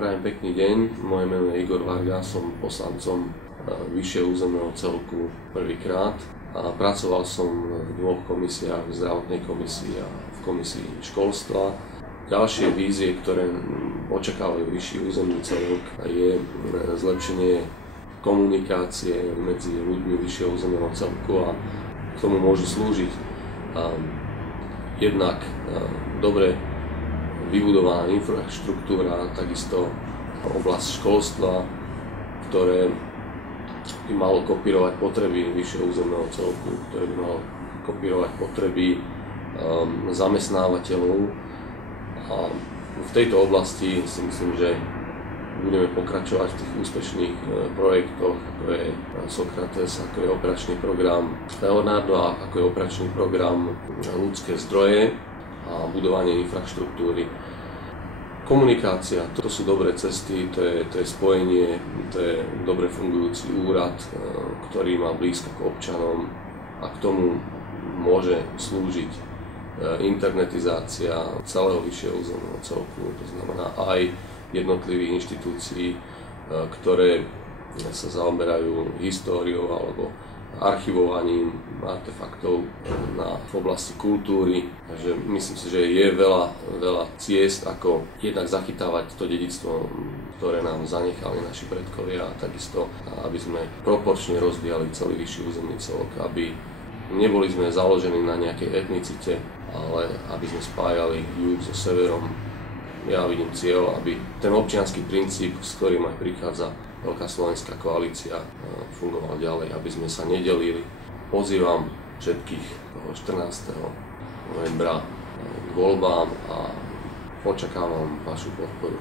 Prajem pekný deň, moje meno je Igor Varga, som poslancom vyššieho územného celku prvýkrát a pracoval som v dvoch komisiách, v zdravotnej komisii a v komisii školstva. Ďalšie vízie, ktoré očakávajú vyšší územný celok, je zlepšenie komunikácie medzi ľuďmi vyššieho územného celku a k tomu môžu slúžiť jednak dobre vybudovaná infraštruktúra, takisto oblasť školstva, ktoré by malo kopírovať potreby vyššieho územného celku, ktoré by malo kopírovať potreby zamestnávateľov. A v tejto oblasti si myslím, že budeme pokračovať v tých úspešných projektoch, ako je Sokrates, ako je operačný program Leonardo a ako je operačný program ľudské zdroje a budovanie infraštruktúry. Komunikácia, to sú dobré cesty, to je spojenie, to je dobre fungujúci úrad, ktorý má blízko k občanom a k tomu môže slúžiť internetizácia celého vyššieho územného celku, to znamená aj jednotlivých inštitúcií, ktoré sa zaoberajú históriou alebo archivovaním artefaktov v oblasti kultúry. Takže myslím si, že je veľa ciest, ako jednak zachytávať to dedičstvo, ktoré nám zanechali naši predkovia a takisto, aby sme proporčne rozvíjali celý vyšší územný celok, aby neboli sme založení na nejakej etnicite, ale aby sme spájali juh so severom. Ja vidím cieľ, aby ten občiansky princíp, s ktorým aj prichádza Veľká slovenská koalícia, fungoval ďalej, aby sme sa nedelili. Pozývam všetkých 14. novembra k voľbám a očakávam vašu podporu.